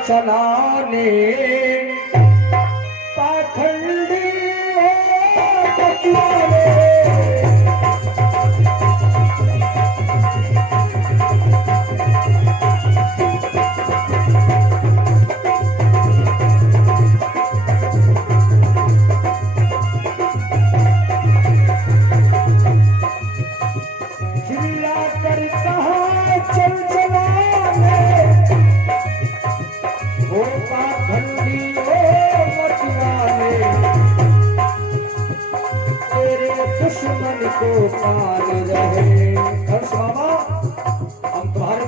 चलाने पाखंडी बतलाने।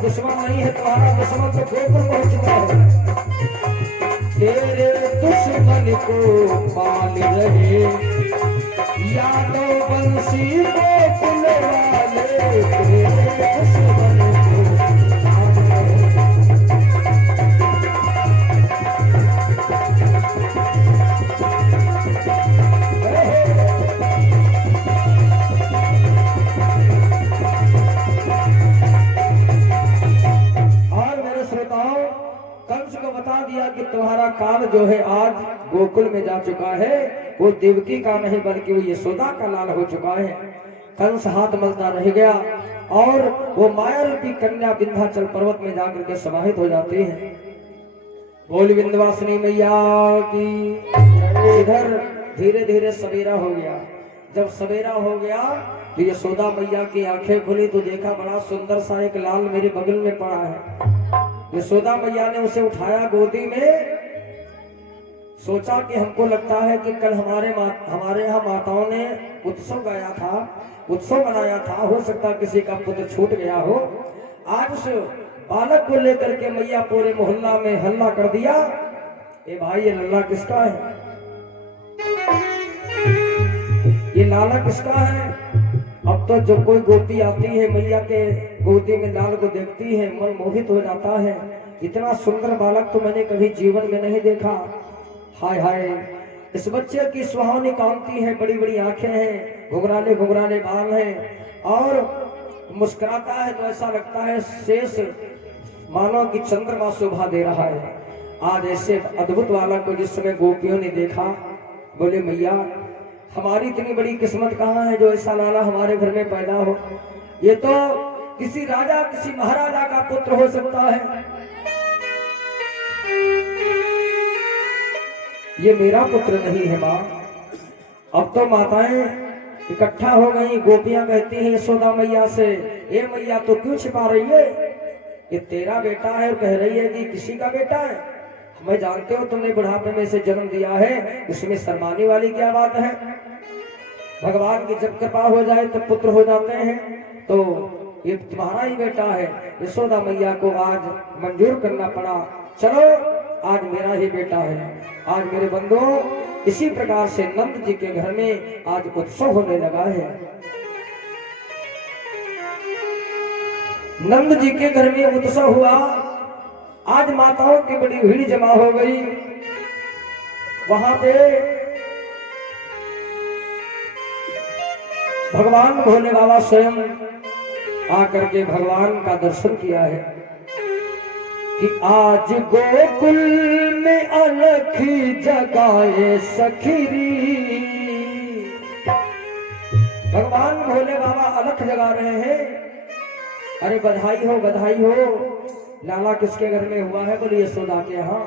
दुश्मन नहीं है, तुम्हारा दुश्मन तो गोकुल पहुंच चुका है। तेरे दुश्मन को पाल रहे यादव बंसी गोकुल वाले, तेरे दुश्मन को पाल रहे। कंस को बता दिया कि तुम्हारा काल जो है आज गोकुल में जा चुका है, वो देवकी का नहीं बल्कि वो यशोदा का लाल हो चुका है। कंस हाथ मलता रह गया और वो माया रूपी कन्या विंध्याचल पर्वत में जाकर के समाहित हो जाती है। बोल विंध्यवासिनी मैया की। इधर धीरे धीरे सवेरा हो गया। जब सवेरा हो गया तो यशोदा मैया की आंखें खुली तो देखा बड़ा सुंदर सा एक लाल मेरे बगल में पड़ा है। यशोदा मैया ने उसे उठाया गोदी में। सोचा कि हमको लगता है कि कल हमारे यहाँ माताओं ने उत्सव गाया था, उत्सव मनाया था, हो सकता किसी का पुत्र छूट गया हो। आज उस बालक को लेकर के मैया पूरे मोहल्ला में हल्ला कर दिया। ए भाई, ये लल्ला किसका है? ये लाला किसका है? अब तो जब कोई गोपी आती है मैया के गोदी में लाल को देखती है, मन मोहित हो जाता है। इतना सुंदर बालक तो मैंने कभी जीवन में नहीं देखा। हाय हाय, इस बच्चे की सुहावनी कांति है, बड़ी बड़ी आंखें हैं, घुघराले घुघराले बाल हैं और मुस्कुराता है तो ऐसा लगता है शेष मानो कि चंद्रमा शोभा दे रहा है। आज ऐसे अद्भुत बालक को जिस समय गोपियों ने देखा, बोले मैया हमारी इतनी बड़ी किस्मत कहाँ है जो ऐसा लाला हमारे घर में पैदा हो। ये तो किसी राजा किसी महाराजा का पुत्र हो सकता है, ये मेरा पुत्र नहीं है माँ। अब तो माताएं इकट्ठा हो गई। गोपियां कहती हैं यशोदा मैया से, ए मैया तो क्यों छिपा रही है? ये तेरा बेटा है और कह रही है कि किसी का बेटा है। हमें जानते हो तुमने बुढ़ापे में से जन्म दिया है, उसमें शर्माने वाली क्या बात है? भगवान की जब कृपा हो जाए तो पुत्र हो जाते हैं, तो ये तुम्हारा ही बेटा है। यशोदा मैया को आज मंजूर करना पड़ा, चलो आज मेरा ही बेटा है। आज मेरे बंधुओं, इसी प्रकार से नंद जी के घर में आज उत्सव होने लगा है। नंद जी के घर में उत्सव हुआ। आज माताओं की बड़ी भीड़ जमा हो गई। वहां पे भगवान भोले बाबा स्वयं आकर के भगवान का दर्शन किया है कि आज गोकुल में अलख जगाए सखीरी। भगवान भोले बाबा अलख जगा रहे हैं। अरे बधाई हो, बधाई हो। लाला किसके घर में हुआ है? बोले यशोदा के यहाँ।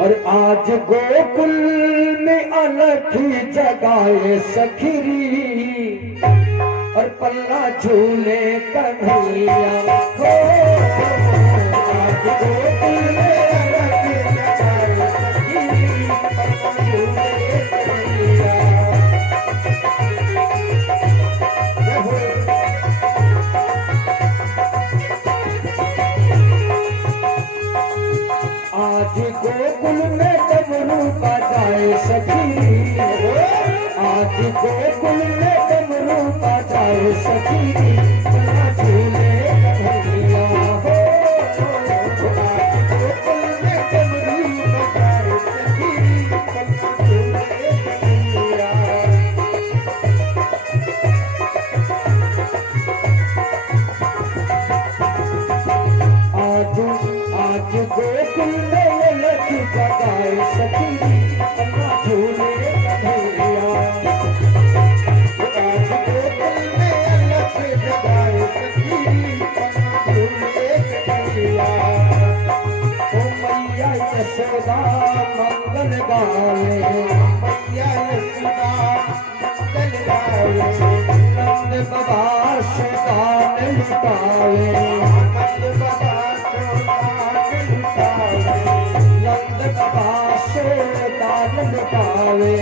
और आज गोकुल में अलख जगाए सखीरी और पल्ला झूले कन्हैया हो। आज गोकुल में अलख जगाए सखीरी, पल्ला झूले कन्हैया। आज गोकुल में डमरू बजाए सखी, आज गोकुल में डमरू बजाए सखी, झूले कन्हैया हो। आज गोकुल में डमरू बजाए सखी, झूले कन्हैया। आज आज गोकुल में लख जगाए सखी पन्ना झूले कन्हैया। आज गोकुल में लख जगाए सखी पन्ना झूले कन्हैया। ओ मैया यशोदा मंगल गावे, मैया यशोदा मंगल गावे। नंद बाबा सुदान लुटावे, नंद बाबा सोदान लुटावे। नंद बाबा सुदान लुटावे।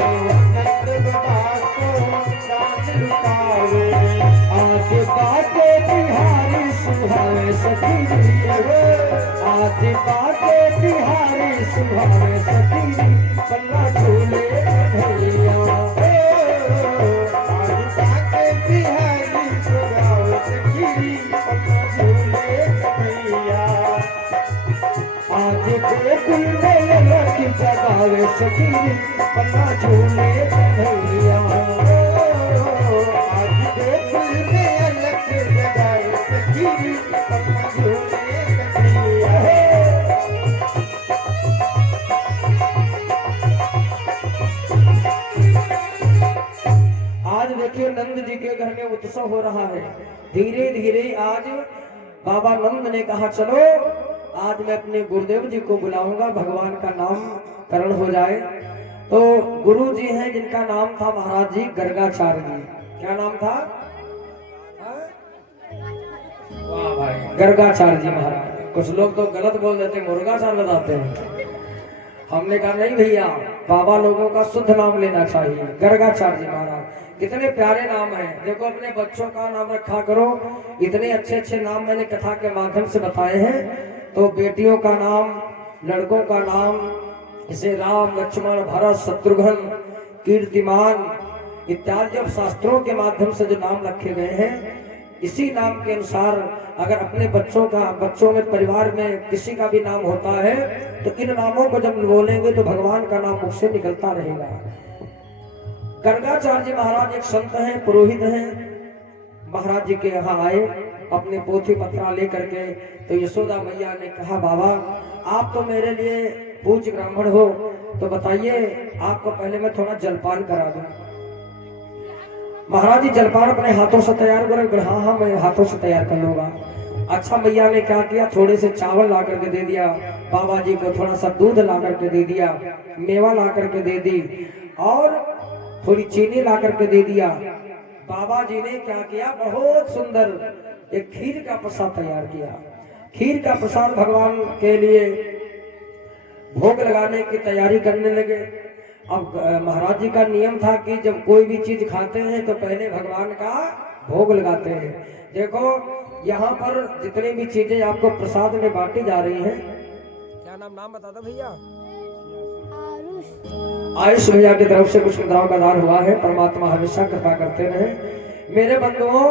नंद बाबा सोदान लुटावे। आज बाटे बिहारी सुहावे सखी, आज बाटे बिहारी सुहावे सखी पन्ना झूले कन्हैया। आज ताके बिहारी सुगाओ सखी पन्ना झूले कन्हैया। आज गोकुल में लख जगावे सखी पन्ना झूले कन्हैया। आज गोकुल में अलग जगाए सखी पन्ना झूले कन्हैया। आज देखिए नंद जी के घर में उत्सव हो रहा है। धीरे धीरे आज बाबा नंद ने कहा चलो आज मैं अपने गुरुदेव जी को बुलाऊंगा, भगवान का नाम करण हो जाए। तो गुरु जी हैं जिनका नाम था महाराज जी गर्गाचार्य जी। क्या नाम था? वाह भाई, गर्गाचार्य जी महाराज। कुछ लोग तो गलत बोल देते, मुर्गाचार्य बताते हैं। हमने कहा नहीं भैया, बाबा लोगों का शुद्ध नाम लेना चाहिए। गर्गाचार्य जी महाराज कितने प्यारे नाम हैं। देखो अपने बच्चों का नाम रखा करो, इतने अच्छे अच्छे नाम मैंने कथा के माध्यम से बताए हैं। तो बेटियों का नाम, लड़कों का नाम, इसे राम लक्ष्मण भरत शत्रुघ्न कीर्तिमान इत्यादि जब शास्त्रों के माध्यम से जो नाम रखे गए हैं, इसी नाम के अनुसार अगर अपने बच्चों में परिवार में किसी का भी नाम होता है तो इन नामों को जब बोलेंगे तो भगवान का नाम मुख से निकलता रहेगा। गर्गाचार्य जी महाराज एक संत हैं, पुरोहित हैं। महाराज जी के यहाँ आए अपने पोथी पत्रा लेकर के। तो यशोदा मैया ने कहा बाबा आप तो मेरे लिए पूज्य ब्राह्मण हो, तो बताइए आपको पहले मैं थोड़ा जलपान करा दूं। महाराज जी जलपान अपने हाथों से तैयार करें। हाँ मैं हाथों से तैयार कर लूंगा। अच्छा मैया ने क्या किया, थोड़े से चावल ला करके दे दिया बाबा जी को, थोड़ा सा दूध ला करके दे दिया, मेवा ला करके दे दी और थोड़ी चीनी ला करके दे दिया। बाबा जी ने क्या किया, बहुत सुंदर एक खीर का प्रसाद तैयार किया। खीर का प्रसाद भगवान के लिए भोग लगाने की तैयारी करने लगे। अब महाराज जी का नियम था कि जब कोई भी चीज खाते हैं तो पहले भगवान का भोग लगाते हैं। देखो यहाँ पर जितनी भी चीजें आपको प्रसाद में बांटी जा रही हैं, क्या नाम बता दो भैया? आयुष भैया की तरफ से कुछ मुद्राओं का दान हुआ है। परमात्मा हमेशा कृपा करते रहे मेरे बंधुओं।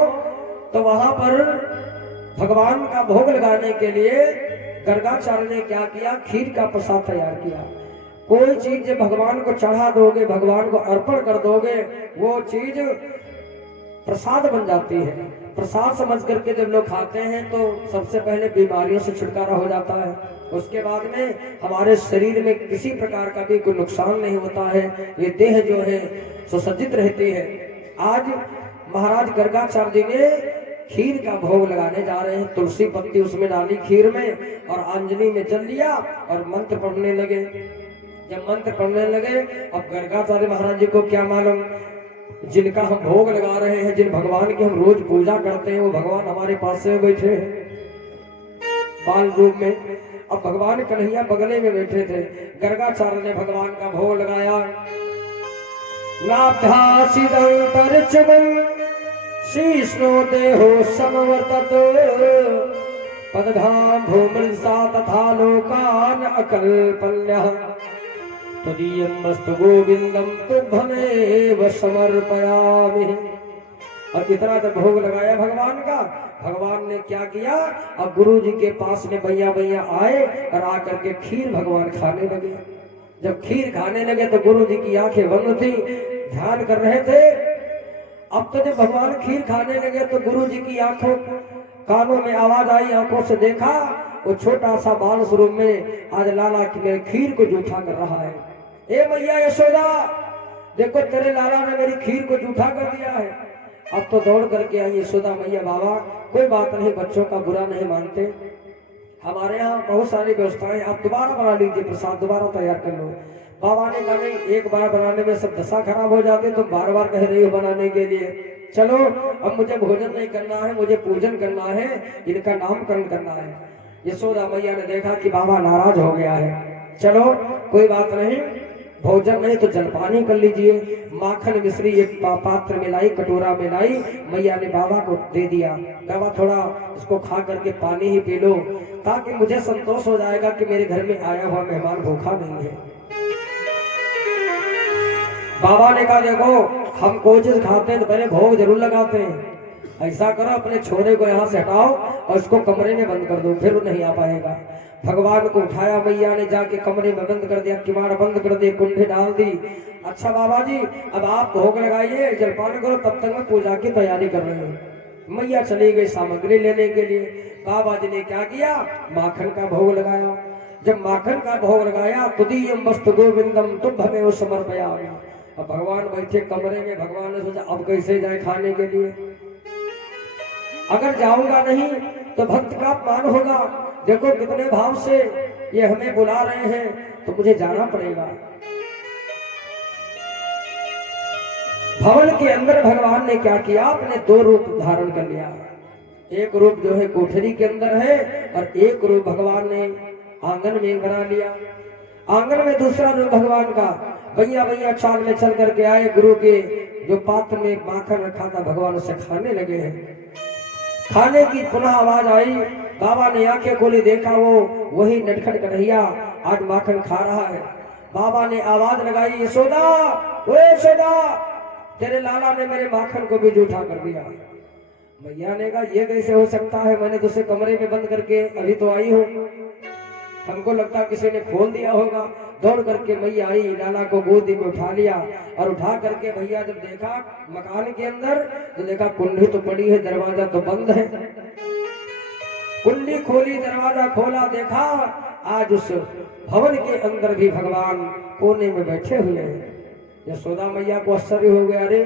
तो वहां पर भगवान का भोग लगाने के लिए गर्गाचार्य ने क्या किया, खीर का प्रसाद तैयार किया। कोई चीज जब भगवान को चढ़ा दोगे, भगवान को अर्पण कर दोगे, वो चीज प्रसाद बन जाती है। प्रसाद समझ करके जब लोग खाते हैं तो सबसे पहले बीमारियों से छुटकारा हो जाता है। उसके बाद में हमारे शरीर में किसी प्रकार का भी कोई नुकसान नहीं होता है। ये देह जो है सुसज्जित रहती है। आज महाराज गर्गाचार्य जी ने खीर का भोग लगाने जा रहे हैं। तुलसी पत्ती उसमें डाली खीर में और अंजनी में जल लिया और मंत्र पढ़ने लगे। जब मंत्र पढ़ने लगे, अब गर्गाचार्य महाराज जी को क्या मालूम, जिनका हम भोग लगा रहे हैं, जिन भगवान की हम रोज पूजा करते हैं, वो भगवान हमारे पास में बैठे हैं बाल रूप में। अब भगवान कन्हैया बगले में बैठे थे। गर्गाचार्य ने भगवान का भोग लगाया। शीष्णो देहो समवर्तत पदघाम भूमृषा तथा लोकान अकल्पन्यः तदीयमस्तु गोविंदम तुभ्यमेव समर्पयामि। और इतना जब भोग लगाया भगवान का, भगवान ने क्या किया, अब गुरु जी के पास में भैया भैया आए और आकर के खीर भगवान खाने लगे। जब खीर खाने लगे तो गुरु जी की आंखें बंद थी, ध्यान कर रहे थे। अब तो जब भगवान खीर खाने लगे तो गुरु जी की आंखों कानों में आवाज आई, आंखों से देखा वो छोटा सा बाल स्वरूप में आज लाला की मेरे खीर को जूठा कर रहा है। ए मैया यशोदा, देखो तेरे लाला ने मेरी खीर को जूठा कर दिया है। अब तो दौड़ करके आई यशोदा मैया, बाबा कोई बात नहीं, बच्चों का बुरा नहीं मानते, हमारे यहाँ बहुत सारी व्यवस्थाएं, आप दोबारा बना लीजिए, प्रसाद दोबारा तैयार कर लो। बाबा ने कहा नहीं, एक बार बनाने में सब दशा खराब हो जाते, तो बार बार कह रही हो बनाने के लिए। चलो अब मुझे भोजन नहीं करना है, मुझे पूजन करना है, इनका नामकरण करना है। यशोदा मैया ने देखा कि बाबा नाराज हो गया है, चलो कोई बात नहीं, भोजन नहीं तो जलपानी कर लीजिए। माखन मिश्री एक पात्र में लाई, कटोरा में लाई, मैया ने बाबा को दे दिया। बाबा थोड़ा इसको खा करके पानी ही पी लो, ताकि मुझे संतोष हो जाएगा कि मेरे घर में आया हुआ मेहमान भूखा नहीं है। बाबा ने कहा देखो, हम कोई चीज खाते हैं तो पहले भोग जरूर लगाते हैं, ऐसा करो अपने छोरे को यहाँ से हटाओ और इसको कमरे में बंद कर दो, फिर वो नहीं आ पाएगा। भगवान को उठाया मैया ने, जाके कमरे में बंद कर दिया, किवाड़ बंद कर दिए, कुंडी डाल दी। अच्छा बाबा जी अब आप भोग लगाइए, जलपान करो, तब तक मैं पूजा की तैयारी कर रही हूँ। मैया चली गई सामग्री लेने के लिए। बाबा जी ने क्या किया, माखन का भोग लगाया। जब माखन का भोग लगाया, तुदीयम वस्तु गोविंदम तुभ्यमेव समर्पयामि। अब भगवान बैठे कमरे में, भगवान ने सोचा अब कैसे जाए खाने के लिए, अगर जाऊंगा नहीं तो भक्त का अपमान होगा। देखो कितने भाव से ये हमें बुला रहे हैं, तो मुझे जाना पड़ेगा। भवन के अंदर भगवान ने क्या किया, अपने दो रूप धारण कर लिया। एक रूप जो है कोठरी के अंदर है, और एक रूप भगवान ने आंगन में बना लिया। आंगन में दूसरा रूप भगवान का, भैया भैया चाल में चल करके आए, गुरु के जो पात्र में माखन रखा था भगवान उसे खाने लगे हैं। खाने की पुनः आवाज आई, बाबा ने आंखें खोली, देखा वो वही नटखट कन्हैया आज माखन खा रहा है। बाबा ने आवाज लगाई, यशोदा, ओ यशोदा, तेरे लाला ने मेरे माखन को भी जूठा कर दिया। भैया ने कहा ये कैसे हो सकता है, मैंने तो उसे कमरे में बंद करके अभी तो आई हूँ, हमको लगता किसी ने खोल दिया होगा। दौड़ करके मैया आई, लाला को गोदी में उठा लिया, और उठा करके भैया जब देखा मकान के अंदर, तो देखा कुंडी तो पड़ी है, दरवाजा तो बंद है। कुंडी खोली, दरवाजा खोला, देखा आज उस भवन के अंदर भी भगवान कोने में बैठे हुए हैं। यशोदा मैया को आश्चर्य हो गया, अरे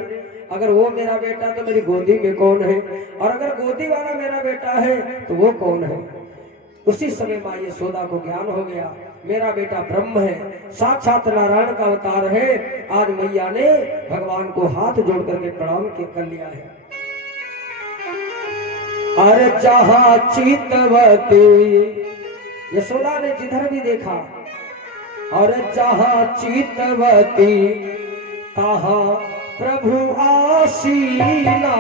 अगर वो मेरा बेटा तो मेरी गोदी में कौन है, और अगर गोदी वाला मेरा बेटा है तो वो कौन है। उसी समय माँ यशोदा को ज्ञान हो गया, मेरा बेटा ब्रह्म है, साक्षात नारायण का अवतार है। आज मैया ने भगवान को हाथ जोड़ करके प्रणाम कर लिया है। अरे जहाँ चितवती, यशोदा ने जिधर भी देखा, और जहाँ चितवती तहाँ प्रभु आसीना,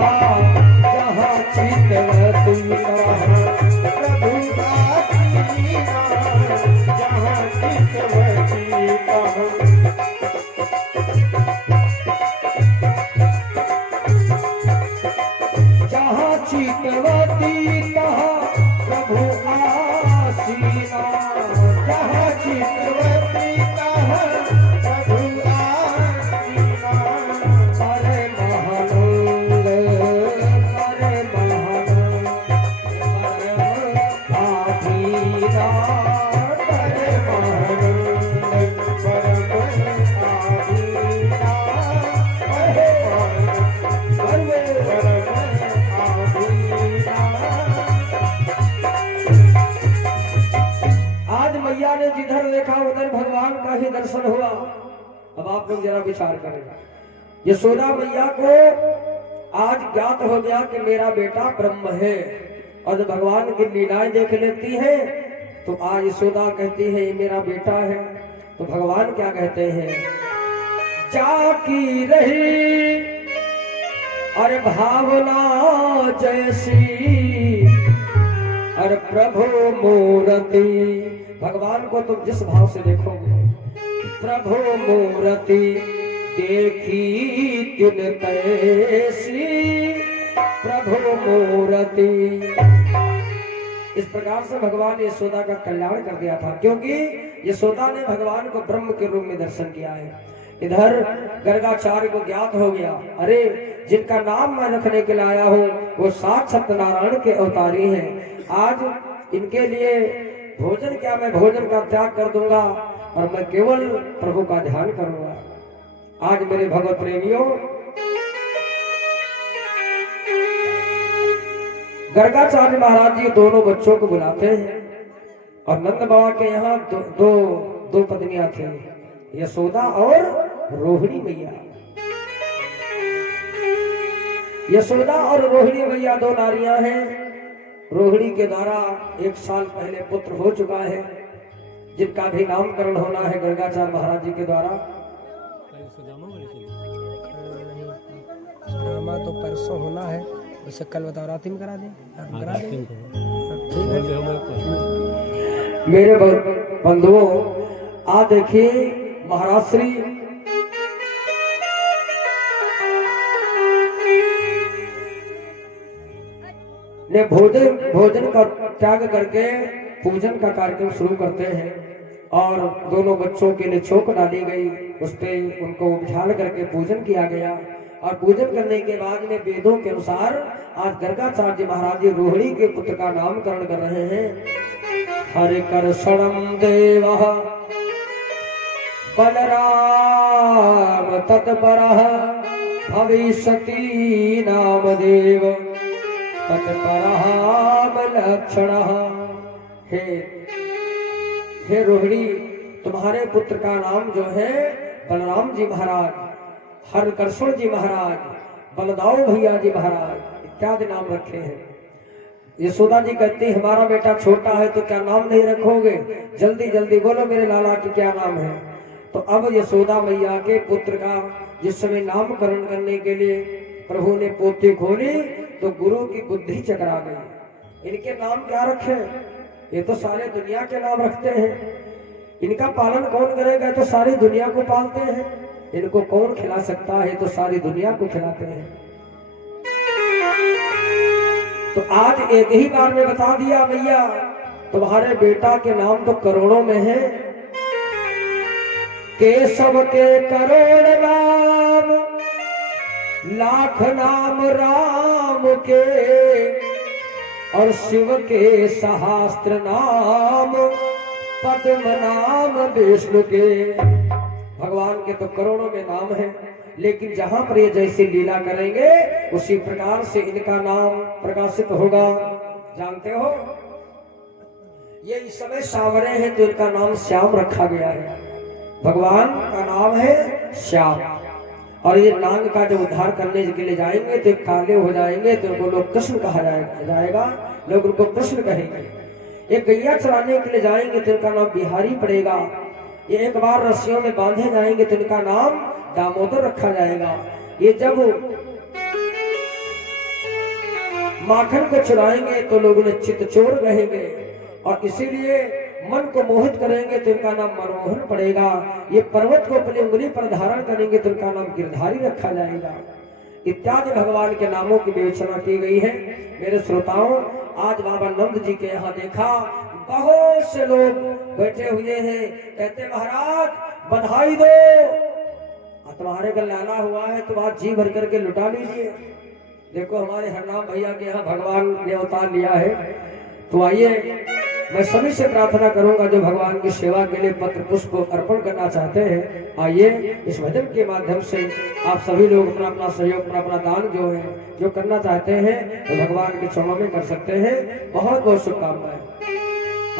जहाँ चितवती तहाँ प्रभु आसीना, जहाँ चितवती तहाँ। जहाँ चितवती तहाँ प्रभु आसीना, जहाँ चितवती तहाँ प्रभु आसीना। अरे महानंद, अरे महानंद, परम आधीना, अरे महानंद, परम आधीना, अरे आज मैया ने जिधर देखा उधर भगवान का ही दर्शन हुआ। अब आप लोग जरा विचार करें, यशोदा मैया को आज ज्ञात हो गया कि मेरा बेटा ब्रह्म है, और जब भगवान की लीलाएं देख लेती है तो आज यशोदा कहती है ये मेरा बेटा है। तो भगवान क्या कहते हैं, जाकी रही अरे भावना जैसी, अरे प्रभु मूर्ति। भगवान को तुम जिस भाव से देखोगे, प्रभु मूर्ति देखी तिन तैसी, प्रभु मूर्ति। इस प्रकार से भगवान यशोदा का कल्याण कर दिया था, क्योंकि यशोदा ने भगवान को ब्रह्म के रूप में दर्शन किया है। इधर गर्गाचार्य को ज्ञात हो गया, अरे जिनका नाम मैं रखने के लिए आया हूँ वो साक्षात नारायण के अवतारी हैं। आज इनके लिए भोजन क्या, मैं भोजन का त्याग कर दूंगा और मैं केवल प्रभु का ध्यान करूंगा। आज मेरे भगवत प्रेमियों, गर्गाचार्य महाराज जी दोनों बच्चों को बुलाते हैं और नंद बाबा के यहाँ दो पत्नियां थी, यशोदा और रोहिणी मैया। यशोदा और रोहिणी मैया दो नारियां हैं। रोहिणी के द्वारा 1 साल पहले पुत्र हो चुका है, जिनका भी नामकरण होना है गर्गाचार्य महाराज जी के द्वारा। तो परसों होना है, उसे कल बताओ, रात्रि में करा दें, करा दें। ठीक है मेरे बंधुओं, आ देखिए महाराज श्री ने भोजन का त्याग करके पूजन का कार्यक्रम शुरू करते हैं और दोनों बच्चों के लिए चौक डाली गई, उस पर उनको बिठाल करके पूजन किया गया। और पूजन करने के बाद में वेदों के अनुसार आज गर्गाचार्य महाराज जी रोहिणी के पुत्र का नामकरण कर रहे हैं। हरे कर्षणम देव बलराम तत्परः भविष्यति नामदेव तत्परः लक्षणः। हे रोहिणी, तुम्हारे पुत्र का नाम जो है बलराम जी महाराज, हरकर्षण जी महाराज, बलदाऊ भैया जी महाराज इत्यादि नाम रखे हैं। यशोदा जी कहती है हमारा बेटा छोटा है तो क्या नाम नहीं रखोगे, जल्दी जल्दी बोलो मेरे लाला की क्या नाम है। तो अब यशोदा मैया के पुत्र का जिस समय नामकरण करने के लिए प्रभु ने पोथी खोली तो गुरु की बुद्धि चकरा गई। इनके नाम क्या रखे, ये तो सारे दुनिया के नाम रखते हैं, इनका पालन कौन करेगा, तो सारी दुनिया को पालते हैं, इनको कौन खिला सकता है, तो सारी दुनिया को खिलाते हैं। तो आज एक ही बार में बता दिया भैया, तुम्हारे बेटा के नाम तो करोड़ों में है, केशव के करोड़ नाम, लाख नाम राम के, और शिव के सहस्त्र नाम, पद्म नाम विष्णु के। भगवान के तो करोड़ों में नाम है, लेकिन जहां पर ये जैसी लीला करेंगे उसी प्रकार से इनका नाम प्रकाशित होगा। जानते हो ये इस समय सांवरे हैं तो इनका नाम श्याम रखा गया है। भगवान का नाम है श्याम, और ये नाग का जब उद्धार करने के लिए जाएंगे तो काले हो जाएंगे तो उनको लोग कृष्ण कहा जाएगा, लोग उनको कृष्ण कहेंगे। एक गैया चराने के लिए जाएंगे तो इनका नाम बिहारी पड़ेगा। ये एक बार रस्सियों में बांधे जाएंगे तो इनका नाम दामोदर रखा जाएगा। ये जब माखन को चुराएंगे तो लोग उन्हें चितचोर कहेंगे, और इसीलिए मन को मोहित करेंगे तो इनका नाम मनमोहन पड़ेगा। ये पर्वत को अपनी उंगली पर धारण करेंगे तो इनका नाम गिरधारी रखा जाएगा। इत्यादि भगवान के नामों की विवेचना की गई है। मेरे श्रोताओं, आज बाबा नंद जी के यहाँ देखा बहुत से लोग बैठे हुए हैं, कहते महाराज बधाई दो, तुम्हारे का लाला हुआ है तो आज जी भर करके लुटा लीजिए। देखो हमारे हरनाम भैया के यहाँ भगवान ने अवतार लिया है। तो आइए मैं सभी से प्रार्थना करूंगा जो भगवान की सेवा के लिए पत्र पुष्प अर्पण करना चाहते हैं, आइए इस भजन के माध्यम से आप सभी लोग अपना अपना सहयोग, अपना अपना दान जो है जो करना चाहते हैं तो भगवान के चरणों में कर सकते हैं। बहुत बहुत शुभकामनाएं।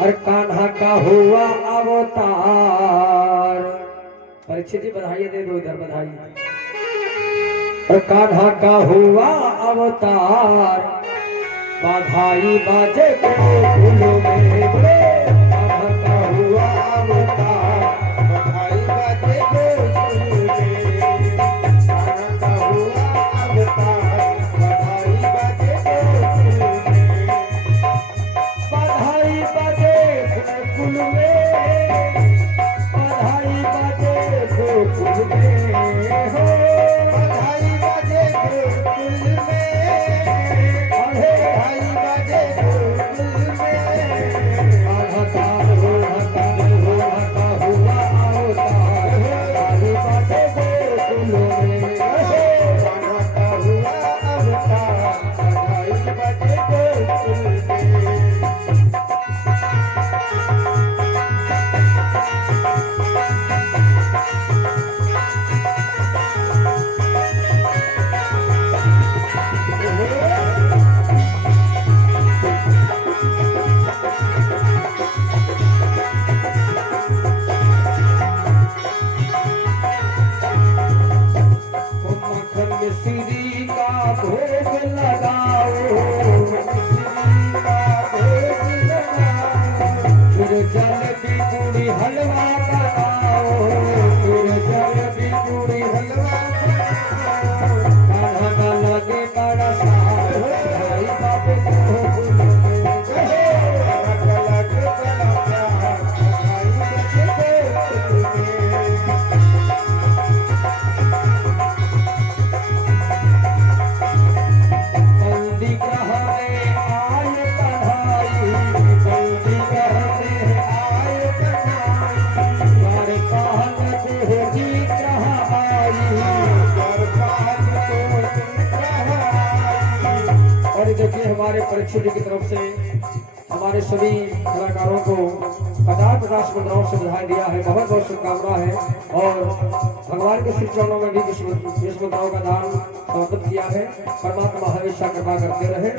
और कान्हा का हुआ अवतार, परीक्षित जी बधाई दे दो, इधर बधाई। और कान्हा का हुआ अवतार, बधाई बाजे गोकुलों में, कान्हा का हुआ अवतार, बधाई बाजे गोकुल में, कान्हा का हुआ अवतार, बधाई बाजे गोकुल में, बधाई बाजे गोकुल में, बधाई बाजे गोकुल में हो, बधाई बाजे गोकुल में, बधाई बाजे गोकुल में। परीक्षित जी की तरफ से हमारे सभी कलाकारों को 50-50 मुद्राओं से बधाई दिया है। बहुत बहुत शुभकामना है और भगवान के श्री चरणों में भी 20 मुद्राओं का दान समर्पित किया है। परमात्मा हमेशा कृपा करते रहे।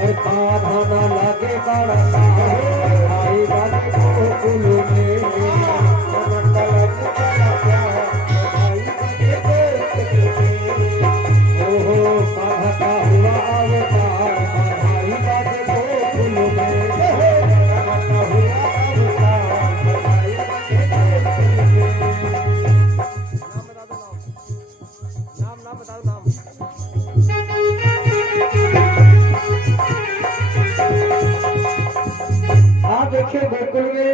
और बाधा ना लागे बड़ा साहो आई बाजे गोकुल में ओहो बाधा का हुआ अवतार आई बाजे गोकुल में नाम बता दो आप देखिए गोकुल में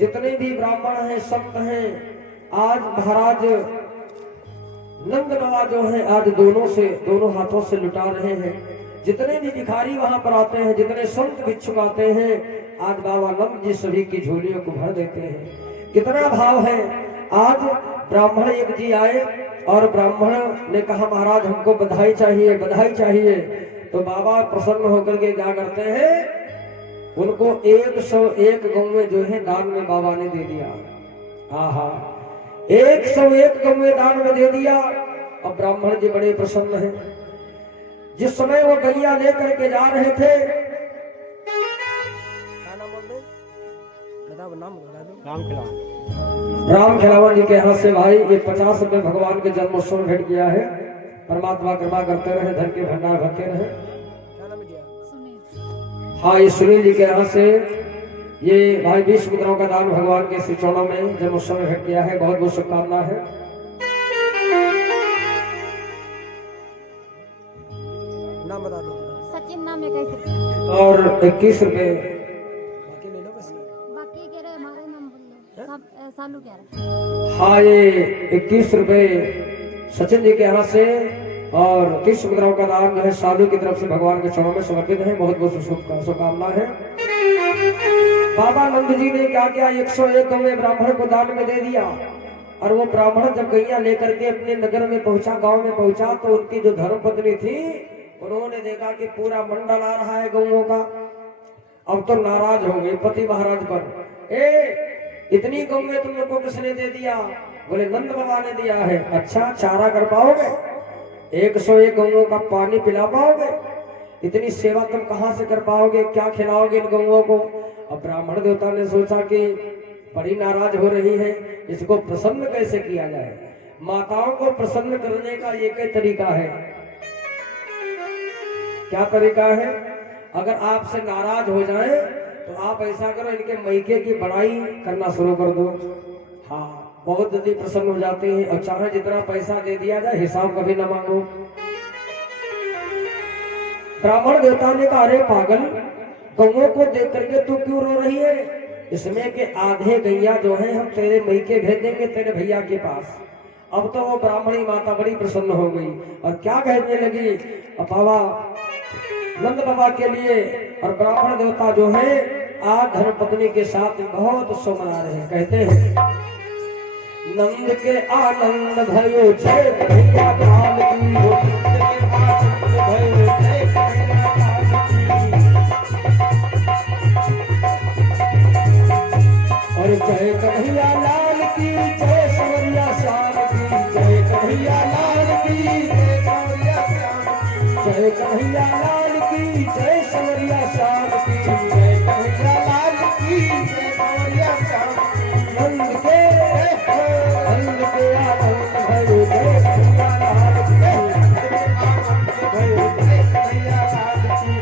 जितने भी ब्राह्मण हैं संत हैं आज महाराज नंद बाबा जो है आज दोनों हाथों से लुटा रहे हैं। जितने भी भिखारी वहां पर आते हैं जितने संत भिक्षुक आते हैं आज बाबा नंद जी सभी की झोलियों को भर देते हैं। कितना भाव है। आज ब्राह्मण एक जी आए और ब्राह्मण ने कहा महाराज हमको बधाई चाहिए। तो बाबा प्रसन्न होकर के क्या करते हैं उनको 101 गौवें जो है दान में बाबा ने दे दिया। आहा 101 गौवें दान में दे दिया। अब ब्राह्मण जी बड़े प्रसन्न हैं। जिस समय वो गैया लेकर के जा रहे थे राम खिलावन जी के यहाँ से भाई ये 50 रुपए भगवान के जन्मोत्सव में भेंट किया है। परमात्मा कृपा करते रहे धन के भंडार भरते रहे। हाँ ये सुनील जी के यहाँ से ये भाई 20 मुद्राओं का दान भगवान के श्री चरणों में जन्मोत्सव में भेंट किया है। बहुत बहुत शुभकामना है। नाम बता दो। सचिन नाम है कैसे और 21 रुपए बाकी कह रहे हमारे नाम बोल सब सालू कह रहे। हाँ ये 21 रुपए सचिन जी के यहाँ से और 30 मुद्राओं का दान जो है साधु की तरफ से भगवान के चरणों में समर्पित है। बहुत बहुत शुभकामना है। बाबा नंद जी ने क्या किया 101 गौवें ब्राह्मण को दान में दे दिया। और वो ब्राह्मण जब गैया लेकर के अपने नगर में पहुंचा गांव में पहुंचा तो उनकी जो धर्मपत्नी थी उन्होंने देखा कि पूरा मंडल आ रहा है गौओं का। अब तो नाराज हो गए पति महाराज पर। इतनी गौवें तुम लोग को किसने दे दिया? बोले नंद बाबा ने दिया है। अच्छा चारा कर पाओगे? 101 गौओं का पानी पिला पाओगे? इतनी सेवा तुम कहां से कर पाओगे? क्या खिलाओगे इन गौओं को? अब ब्राह्मण देवता ने सोचा कि बड़ी नाराज हो रही है, इसको प्रसन्न कैसे किया जाए। माताओं को प्रसन्न करने का एक ही तरीका है। क्या तरीका है? अगर आपसे नाराज हो जाए तो आप ऐसा करो इनके मैके की बड़ाई करना शुरू कर दो। हाँ बहुत जल्दी प्रसन्न हो जाते हैं। और चाहे जितना पैसा दे दिया जाए हिसाब कभी न मांगो। ब्राह्मण देवता ने कहा अरे पागल गौओं को देख करके तू क्यों रो रही है? इसमें के आधे गैया जो है हम तेरे मैके भेज देंगे तेरे भैया के पास। अब तो वो ब्राह्मणी माता बड़ी प्रसन्न हो गई और क्या कहने लगी बाबा नंद बाबा के लिए। और ब्राह्मण देवता जो है आज धर्मपत्नी के साथ बहुत उत्सव मना रहे हैं। कहते हैं नंद के आनंद भयो जय भैया काल की हो। और जय कन्हैया लाल की जय सवरिया श्याम की। जय कन्हैया लाल की जय सवरिया श्याम की। जय कन्हैया लाल की जय सवरिया श्याम की। जय कन्हैया लाल की जय सवरिया श्याम की। नंद के आनंद भयो जय कन्हैया लाल की। आनंद भयो जय कन्हैया लाल की। नंद के आनंद भयो जय कन्हैया लाल की।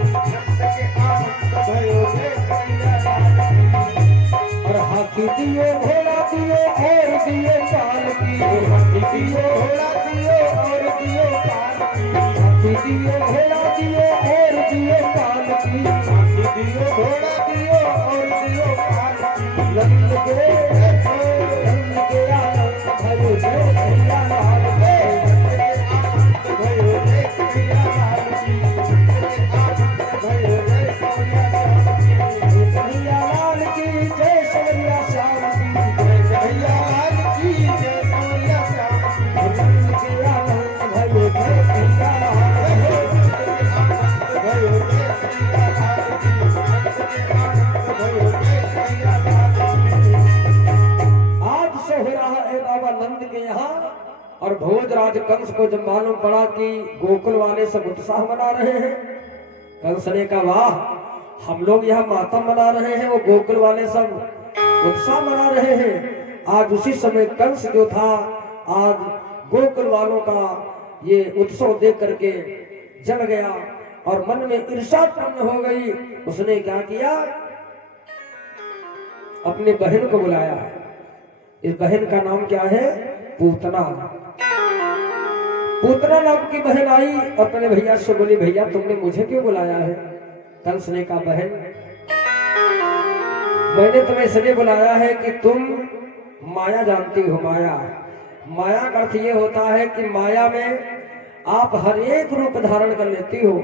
और हाथी दियो घोड़ा दियो और दियो काल की। हाथी दियो घोड़ा दियो और दियो काल की। हाथी दियो घोड़ा दियो और दियो काल की। हाथी दियो घोड़ा दियो और दियो काल की। नंद के आनंद भयो जय कन्हैया लाल की। आनंद भयो जय कन्हैया लाल की। आनंद भयो जय कन्हैया लाल की। कन्हैया लाल की जय सवरिया श्याम की। जय कन्हैया लाल की जय सवरिया श्याम की। नंद के आनंद भयो जय राज कंस को जब मालूम पड़ा कि गोकुल वाले सब उत्साह मना रहे हैं, कंस ने कहा वाह, हम लोग यहाँ मातम मना रहे हैं, वो गोकुल वाले सब उत्साह मना रहे हैं। आज उसी समय कंस जो था, आज गोकुल वालों का ये उत्सव देख करके जल गया और मन में ईर्ष्या उत्पन्न हो गई। उसने क्या किया, अपनी बहन को बुलाया। इस बहन का नाम क्या है, पूतना। पूतना नाम की बहन आई और अपने भैया से बोली, भैया तुमने मुझे क्यों बुलाया है? कंस ने कहा, बहन मैंने तुम्हें इसलिए बुलाया है कि तुम माया जानती हो। माया, माया का अर्थ ये होता है कि माया में आप हर एक रूप धारण कर लेती हो।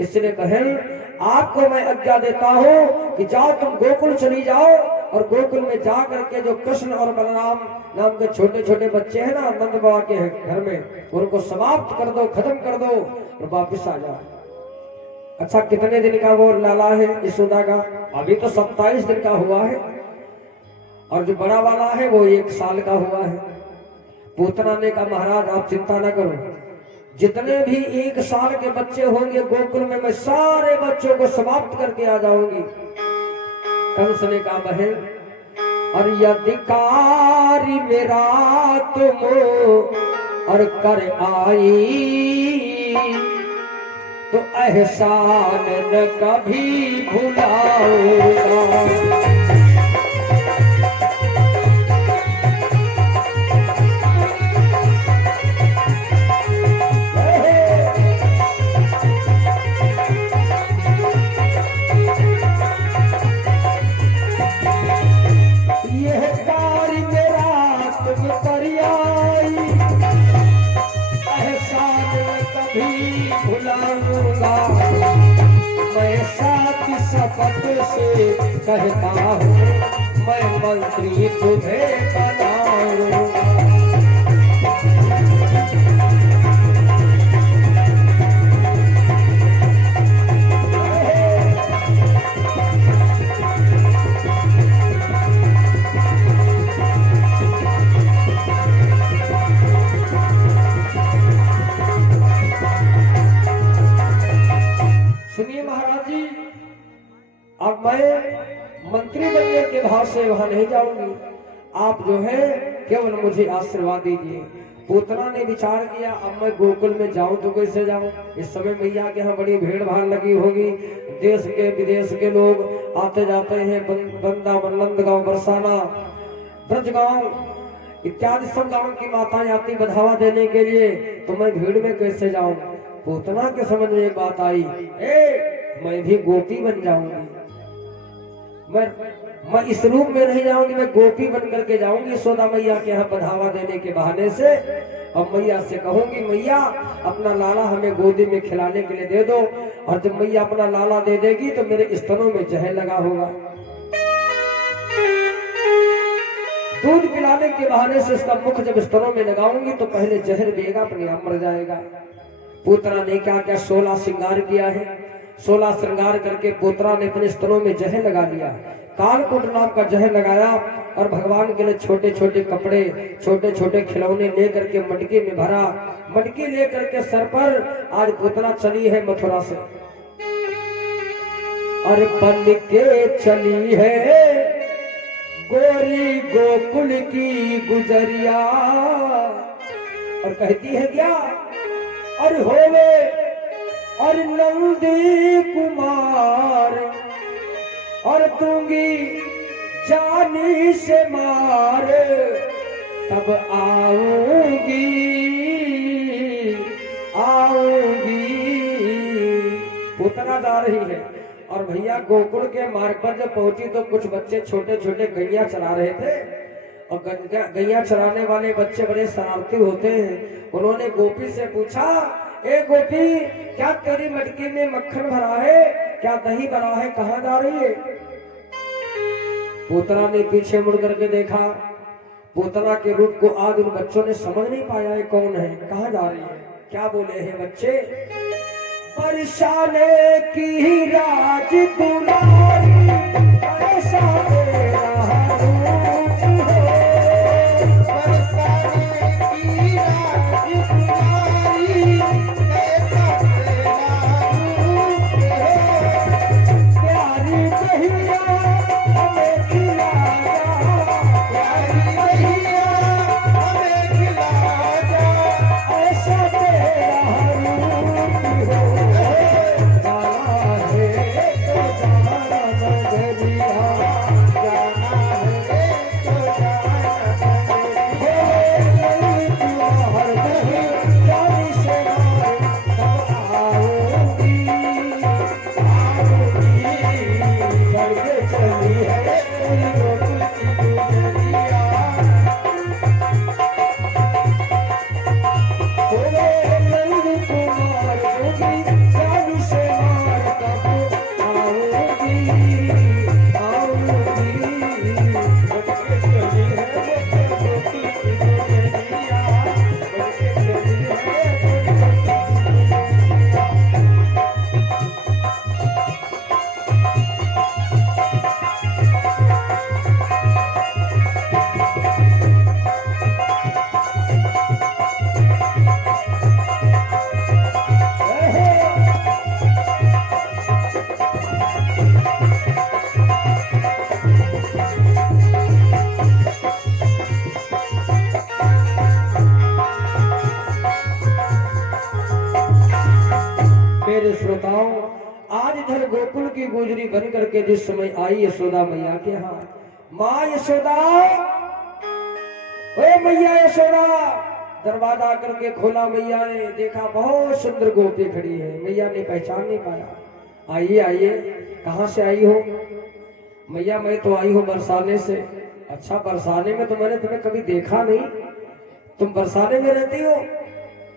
इसलिए बहन आपको मैं आज्ञा देता हूँ कि जाओ, तुम गोकुल चली जाओ और गोकुल में जा करके जो कृष्ण और बलराम नाम के छोटे छोटे बच्चे हैं ना नंद बाबा के घर में, उनको समाप्त कर दो, खत्म कर दो और वापिस आ जाओ। अच्छा, कितने दिन का वो लाला है यशोदा का? अभी तो 27 दिन का हुआ है और जो बड़ा वाला है वो 1 साल का हुआ है। पूतना ने कहा, महाराज आप चिंता न करो, जितने भी 1 साल के बच्चे होंगे गोकुल में, मैं सारे बच्चों को समाप्त करके आ जाऊंगी। कंस ने कहा, बहन और यदि कार्य मेरा तुम और कर आई तो एहसान न कभी भुलाऊंगा। से कहता हूँ मैं मंत्री तुम्हें बनाऊंगा। सुनिए महाराज जी, अब मैं मंत्री बनने के भाव से वहां नहीं जाऊंगी, आप जो है केवल मुझे आशीर्वाद दीजिए। पूतना ने विचार किया, अब मैं गोकुल में जाऊं तो कैसे जाऊं? इस समय मैया के यहाँ बड़ी भीड़ भाड़ लगी होगी, देश के विदेश के लोग आते जाते हैं, वृंदावन, नंदगांव, बरसाना, ब्रजगांव इत्यादि सब गांव की माताएं आती बढ़ावा देने के लिए, तो मैं भीड़ में कैसे जाऊं? पूतना के समझ में एक बात आई, मैं भी गोपी बन जाऊंगी। मैं इस रूप में नहीं जाऊंगी, मैं गोपी बन करके जाऊंगी यशोदा मैया के यहाँ बढ़ावा देने के बहाने से। और मैया से कहूंगी, मैया अपना लाला हमें गोदी में खिलाने के लिए दे दो। और जब मैया अपना लाला दे देगी तो मेरे स्तनों में जहर लगा होगा, दूध पिलाने के बहाने से उसका मुख जब स्तनों में लगाऊंगी तो पहले जहर देगा, अपने आप मर जाएगा। पूतना ने क्या क्या 16 श्रृंगार किया है। 16 श्रृंगार करके पूतना ने अपने स्तनों में जहर लगा दिया, कालकूट नाम का जहर लगाया और भगवान के लिए छोटे छोटे कपड़े, छोटे छोटे खिलौने लेकर के मटकी में भरा। मटकी लेकर के सर पर आज पूतना चली है मथुरा से, और बन के चली है गोरी गोकुल की गुजरिया। और कहती है क्या, और होवे और नंदी कुमार और दूंगी जानी से मार, तब आऊंगी आऊंगी। पूतना जा रही है और भैया गोकुल के मार्ग पर जब पहुंची तो कुछ बच्चे छोटे छोटे गैया चला रहे थे, और गैया चराने वाले बच्चे बड़े शरारती होते हैं। उन्होंने गोपी से पूछा, ए गोपी, क्या तेरी मटकी में मक्खन भरा है, क्या दही भरा है, कहाँ जा रही है? पूतना ने पीछे मुड़ करके देखा, पूतना के रूप को आज उन बच्चों ने समझ नहीं पाया है कौन है, कहाँ जा रही है। क्या बोले हैं बच्चे, बरसाने की राज दुलारी ऐसा तेरा रूप हो, बरसाने की राज आज इधर गोकुल की गुजरी बन करके जिस समय आई यशोदा मैया के यहाँ, माँ यशोदा, ओ मैया यशोदा, दरवाजा करके खोला। मैया ने देखा बहुत सुंदर गोपी खड़ी है। मैया ने पहचान नहीं पाया। आइए आइए, कहाँ से आई हो? मैया मैं तो आई हूँ बरसाने से। अच्छा, बरसाने में तो मैंने तुम्हें कभी देखा नहीं, तुम बरसाने में रहती हो?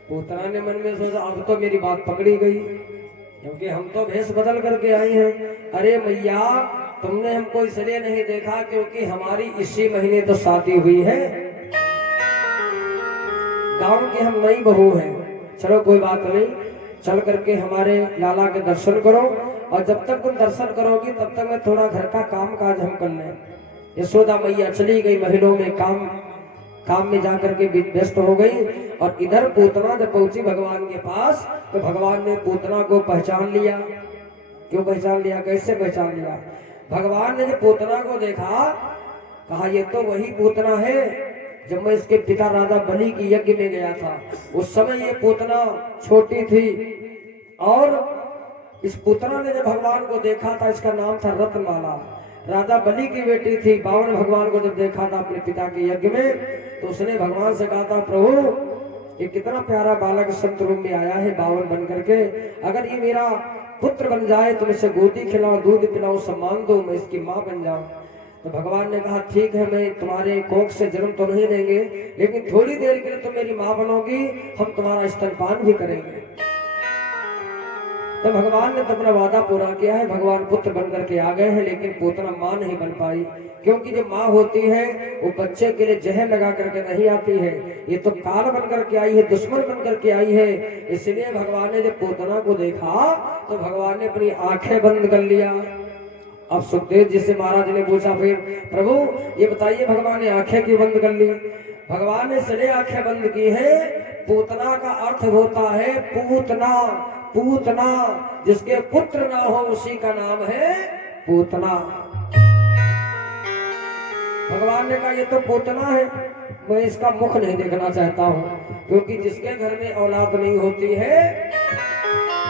पूतना ने मन में सोचा अब तो मेरी बात पकड़ी गई, क्योंकि हम तो भेष बदल करके आई हैं। अरे मैया, तुमने हमको इसलिए नहीं देखा क्योंकि हमारी इसी महीने तो शादी हुई है, गांव की हम नई बहू हैं। चलो कोई बात नहीं, चल करके हमारे लाला के दर्शन करो, और जब तक तुम दर्शन करोगी तब तक मैं थोड़ा घर का काम काज हम कर लें। यशोदा मैया चली गई महलों में, काम में जाकर के व्यस्त हो गई। और इधर पूतना जब पहुंची भगवान के पास, तो भगवान ने पूतना को पहचान लिया। क्यों पहचान लिया, कैसे पहचान लिया? भगवान ने जब पूतना को देखा, कहा ये तो वही पूतना है जब मैं इसके पिता राजा बलि की यज्ञ में गया था। उस समय ये पूतना छोटी थी, और इस पूतना ने जब भगवान को देखा था, इसका नाम था रत्नमाला। राजा बलि की बेटी थी। बावन भगवान को जब देखा था अपने पिता के यज्ञ में, तो उसने भगवान से कहा था, प्रभु ये कितना प्यारा बालक संत रूप में आया है बावन बन करके, अगर ये मेरा पुत्र बन जाए तो इसे गोदी खिलाओ, दूध पिलाओ, सम्मान दो, मैं इसकी माँ बन जाऊं। तो भगवान ने कहा ठीक है, मैं तुम्हारे कोख से जन्म तो नहीं देंगे, लेकिन थोड़ी देर के लिए तुम मेरी माँ बनोगी, हम तुम्हारा स्तनपान भी करेंगे। तो भगवान ने तो अपना वादा पूरा किया है, भगवान पुत्र बन करके आ गए हैं, लेकिन पूतना माँ नहीं बन पाई। क्योंकि जो माँ होती है वो बच्चे के लिए जहर लगा करके नहीं आती है, ये तो काल बन करके आई है, दुश्मन बन करके आई है। इसलिए भगवान ने जब पूतना को देखा तो भगवान ने अपनी आंखें बंद कर लिया। अब सुखदेव जी से महाराज ने पूछा, फिर प्रभु ये बताइए भगवान ने आंखें क्यों बंद कर ली? भगवान ने इसलिए आंखें बंद की है, पूतना का अर्थ होता है पूतना। पूतना जिसके पुत्र ना हो उसी का नाम है पूतना। भगवान ने कहा ये तो पूतना है, मैं इसका मुख नहीं देखना चाहता हूँ, क्योंकि जिसके घर में औलाद नहीं होती है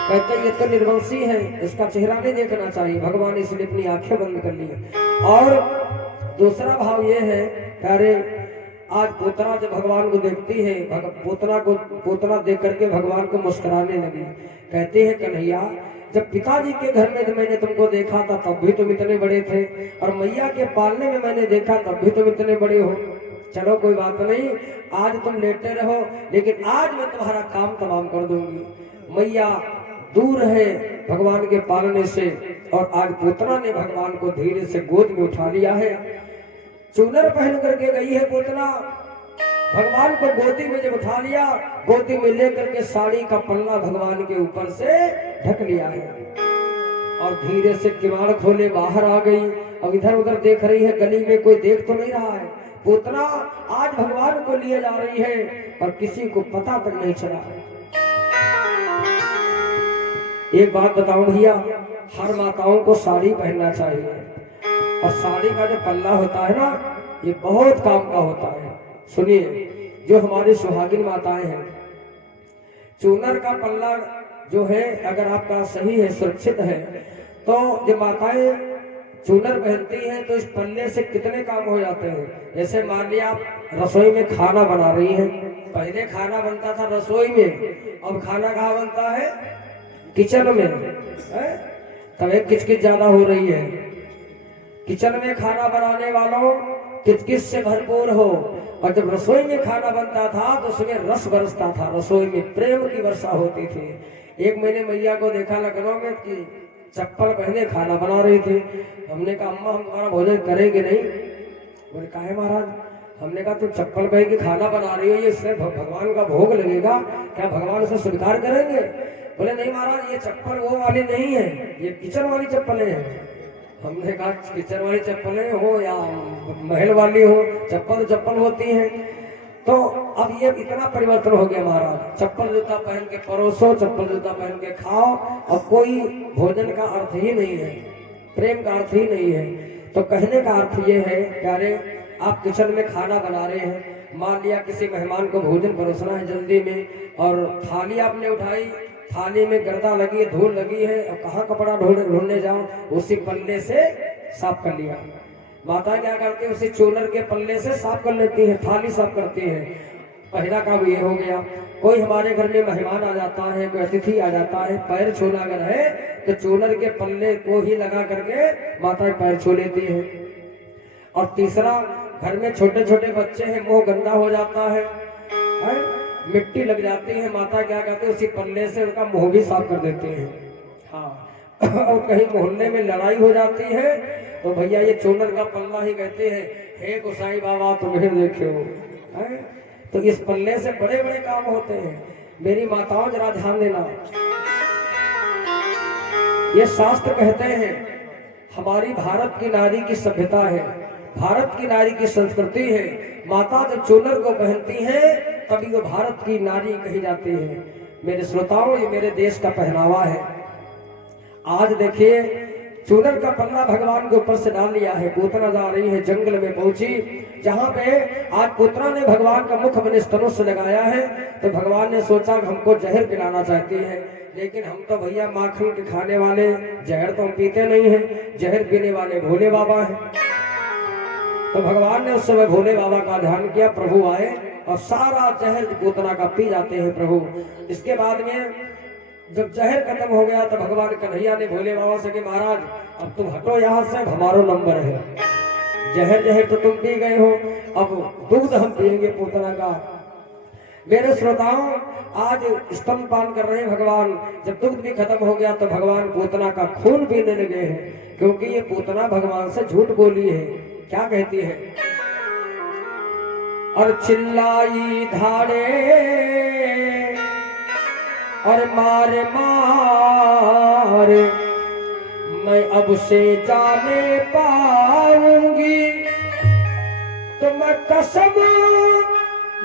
कहते ये तो निर्वंशी है, इसका चेहरा नहीं देखना चाहिए। भगवान इसलिए अपनी आंखें बंद कर ली। और दूसरा भाव ये है, अरे आज पूतना जब भगवान को देखती है, पूतना देख करके भगवान को मुस्कुराने लगी। कहते हैं कन्हैया, जब पिताजी के घर में मैंने तुमको देखा था तब भी तुम इतने बड़े थे, और मैया के पालने में मैंने देखा तब भी तुम इतने बड़े हो। चलो कोई बात नहीं, आज तुम लेटे रहो, लेकिन आज मैं तुम्हारा काम तमाम कर दूंगी। मैया दूर है भगवान के पालने से, और आज पूतना ने भगवान को धीरे से गोद में उठा लिया है। चूनर पहन करके गई है पूतना, भगवान को गोदी में जब उठा लिया, गोदी में लेकर के साड़ी का पल्ला भगवान के ऊपर से ढक लिया है, और धीरे से किवाड़ खोले बाहर आ गई। अब इधर उधर देख रही है, गली में कोई देख तो नहीं रहा है। पूतना आज भगवान को लिए जा रही है और किसी को पता तक नहीं चला। एक बात बताऊं भैया, हर माताओं को साड़ी पहनना चाहिए, और साड़ी का जो पल्ला होता है ना, ये बहुत काम का होता है। सुनिए, जो हमारी सुहागिन माताएं हैं, चूनर का पल्ला जो है अगर आपका सही है, सुरक्षित है, तो जो माताएं चूनर पहनती हैं तो इस पल्ले से कितने काम हो जाते हैं। जैसे मान लिया आप रसोई में खाना बना रही हैं, पहले खाना बनता था रसोई में, अब खाना कहाँ बनता है? किचन में है? तब एक किचकिच ज्यादा हो रही है। किचन में खाना बनाने वालों किचकिच से भरपूर हो, और जब रसोई में खाना बनता था तो उसमें रस बरसता था, रसोई में प्रेम की वर्षा होती थी। एक महीने मैया को देखा लखनऊ में कि चप्पल पहने खाना बना रही थी। हमने कहा अम्मा हम तुम्हारा भोजन करेंगे नहीं। बोले काहे महाराज? हमने कहा तुम चप्पल पहन के खाना बना रही हो, ये इससे भगवान का भोग लगेगा, क्या भगवान उसे स्वीकार करेंगे? बोले नहीं महाराज, ये चप्पल वो वाली नहीं है, ये किचन वाली चप्पलें हैं। हमने कहा किचन वाली चप्पलें हो या महल वाली हो, चप्पल तो चप्पल होती है। तो अब ये इतना परिवर्तन हो गया महाराज, चप्पल जूता पहन के परोसो, चप्पल जूता पहन के खाओ, और कोई भोजन का अर्थ ही नहीं है, प्रेम का अर्थ ही नहीं है। तो कहने का अर्थ ये है प्यारे, आप किचन में खाना बना रहे हैं, मान लिया किसी मेहमान को भोजन परोसना है जल्दी में, और थाली आपने उठाई, थाली में गर्दा लगी है, धूल लगी है, और कहाँ कपड़ा ढूंढने जाओ, उसी पल्ले से साफ कर लिया। माता क्या करती है, उसी चोनर के पल्ले से साफ कर लेती है, थाली साफ करती है। पहला काम ये हो गया। कोई हमारे घर में मेहमान आ जाता है, कोई अतिथि आ जाता है, पैर छूना अगर है तो चोनर के पल्ले को ही लगा करके माता पैर छू लेती है। और तीसरा, घर में छोटे छोटे बच्चे हैं, मुंह गंदा हो जाता है, मिट्टी लग जाती है, माता क्या करते हैं, उसी पल्ले से उनका मुंह भी साफ कर देते हैं। हाँ और कहीं मोहल्ले में लड़ाई हो जाती है तो भैया ये चोनर का पल्ला ही कहते हैं, हे गोसाई बाबा तुम्हें देखो। तो इस पल्ले से बड़े बड़े काम होते हैं। मेरी माताओं जरा ध्यान देना, ये शास्त्र कहते हैं हमारी भारत की नारी की सभ्यता है, भारत की नारी की संस्कृति है। माता जब चोनर को पहनती है तभी वो भारत की नारी कही जाती है। मेरे श्रोताओं, ये मेरे देश का पहनावा है। आज देखिए चोनर का पल्ला भगवान के ऊपर से डाल लिया है, पूतना जा रही है, जंगल में पहुंची, जहां पे आज पुत्रा ने भगवान का मुख अपने स्तनों से लगाया है। तो भगवान ने सोचा कि हमको जहर पिलाना चाहती है, लेकिन हम तो भैया माखन के खाने वाले, जहर तो हम पीते नहीं है, जहर पीने वाले भोले बाबा हैं। तो भगवान ने उस समय भोले बाबा का ध्यान किया, प्रभु आए और सारा जहर पूतना का पी जाते हैं प्रभु। इसके बाद में जब जहर खत्म हो गया तो भगवान कन्हैया ने भोले बाबा से कि महाराज अब तुम हटो यहाँ से, हमारा नंबर है, जहर जहर तो तुम पी गए हो, अब दूध हम पिएंगे पूतना का। मेरे श्रोताओं, आज स्तनपान कर रहे हैं भगवान। जब दूध भी खत्म हो गया तो भगवान पूतना का खून पीने लगे हैं, क्योंकि ये पूतना भगवान से झूठ बोली है। क्या कहती है, और चिल्लाई धाड़े और मारे मार, मैं अब से जाने पाऊंगी तो मैं कसम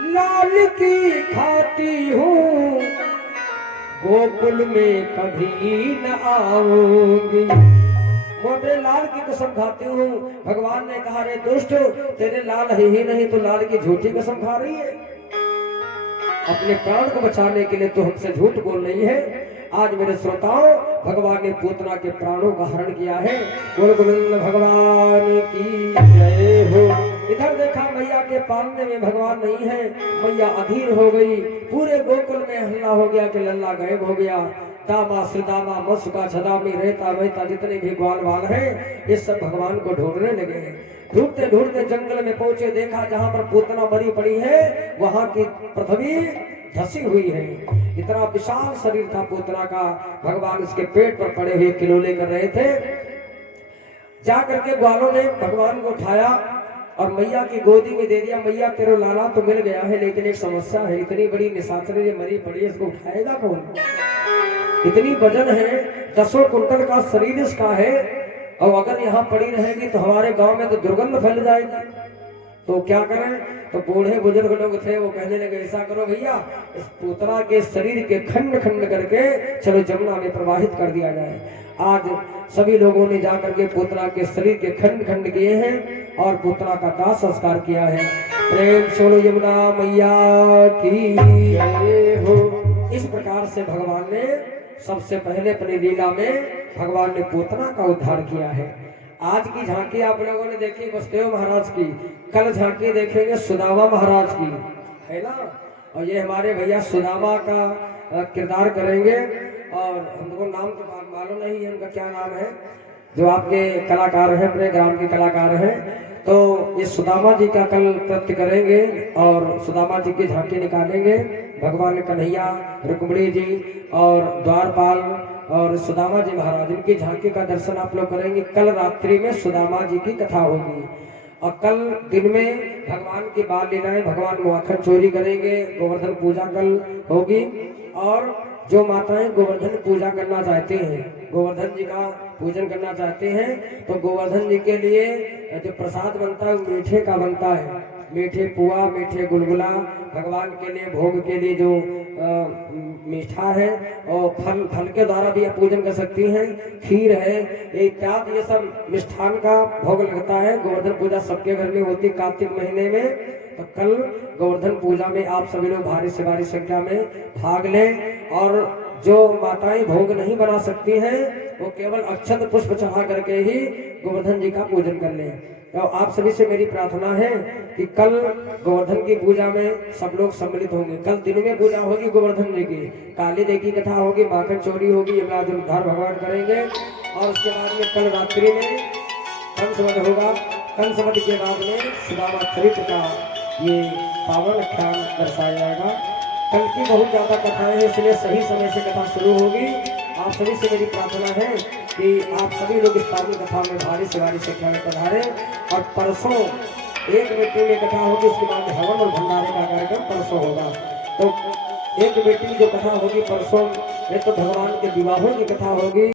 लाल की खाती हूँ, गोकुल में कभी न आऊंगी। मैं अपने लाल की कसम खाती हूँ। भगवान ने कहा, रे दुष्ट, तेरे लाल है ही नहीं तो लाल की झूठी कसम खा रही है। अपने प्राण को बचाने के लिए तो हमसे झूठ बोल रही है। आज मेरे श्रोताओं, भगवान ने पूतना के प्राणों का हरण किया है। बोल गोविंद भगवान की जय हो। इधर देखा मैया के पालने में भगवान नहीं है, मैया अधीर हो गई। पूरे गोकुल में हल्ला हो गया कि लल्ला गायब हो गया। दामा श्रीदामा मसुका छदामी रहता वहता जितने भी ग्वाल वाल है, ये सब भगवान को ढूंढने लगे। ढूंढते ढूंढते जंगल में पहुंचे, देखा जहां पर पूतना मरी पड़ी है वहां की पृथ्वी धसी हुई है। इतना विशाल शरीर था पूतना का। भगवान उसके पेट पर पड़े हुए किलोले कर रहे थे। जाकर के ग्वालों ने भगवान को उठाया और मैया की गोदी में दे दिया। मैया तेरे लाला तो मिल गया है, लेकिन एक समस्या है, इतनी बड़ी निशाचरी मरी पड़ी है, इसको उठाएगा कौन? इतनी वजन है, 10 कुंटल का शरीर इसका है, और अगर यहाँ पड़ी रहेगी तो हमारे गांव में तो दुर्गंध फैल जाएगी। तो क्या करें? तो बूढ़े बुजुर्ग लोग थे, वो कहने लगे ऐसा करो भैया, इस पूतना के शरीर के खंड खंड करके चलो जमुना में प्रवाहित कर दिया जाए। आज सभी लोगों ने जाकर के पूतना के शरीर के खंड खंड किए हैं और पूतना का दाह संस्कार किया है। प्रेम छोड़ो यमुना मैया की जय हो। इस प्रकार से भगवान ने सबसे पहले अपनी लीला में भगवान ने पूतना का उद्धार किया है। आज की झांकी आप लोगों ने देखी वसुदेव महाराज की, कल झांकी देखेंगे सुदामा महाराज की, है ना। और ये हमारे भैया सुदामा का किरदार करेंगे, और हमको नाम तो मालूम नहीं है उनका क्या नाम है, जो आपके कलाकार हैं, अपने ग्राम के कलाकार हैं। तो ये सुदामा जी का कल नृत्य करेंगे और सुदामा जी की झांकी निकालेंगे। भगवान कन्हैया, रुक्मिणी जी और द्वारपाल और सुदामा जी महाराज, इनकी झांकी का दर्शन आप लोग करेंगे। कल रात्रि में सुदामा जी की कथा होगी और कल दिन में भगवान की बाल लीलाएं, भगवान माखन चोरी करेंगे, गोवर्धन पूजा कल होगी। और जो माताएं गोवर्धन पूजा करना चाहते हैं, गोवर्धन जी का पूजन करना चाहते हैं, तो गोवर्धन जी के लिए जो प्रसाद बनता है मीठे का बनता है। मीठे पुआ, मीठे गुलगुला, भगवान के लिए भोग के लिए जो मीठा है, और फल के द्वारा भी आप पूजन कर सकती हैं। खीर है इत्यादि, ये सब मिष्ठान का भोग लगता है। गोवर्धन पूजा सबके घर में होती कार्तिक महीने में। तो कल गोवर्धन पूजा में आप सभी लोग भारी से भारी संख्या में भाग लें और जो माताएं भोग नहीं बना सकती हैं वो केवल अक्षत पुष्प चढ़ा करके ही गोवर्धन जी का पूजन कर लें। तो आप सभी से मेरी प्रार्थना है कि कल गोवर्धन की पूजा में सब लोग सम्मिलित होंगे। कल दिन में पूजा होगी गोवर्धन जी की, काली देवी की कथा होगी, माखन चोरी होगी, यमराज उद्धार भगवान करेंगे और उसके बाद में कल रात्रि में कंसवध होगा। कंसवध के बाद में सुदामा चरित्र का ये पावन आख्यान दर्शाया जाएगा। कल की बहुत ज्यादा कथाएं हैं इसलिए सही समय से कथा शुरू होगी। आप सभी से मेरी प्रार्थना है कि आप सभी लोग इस पावन कथा में भारी से भारी संख्या में पधारे और परसों एक बेटी में कथा होगी, उसके बाद हवन और भंडारे का कार्यक्रम परसों होगा। तो एक बेटी की जो कथा होगी परसों, एक तो भगवान के विवाहों की कथा होगी।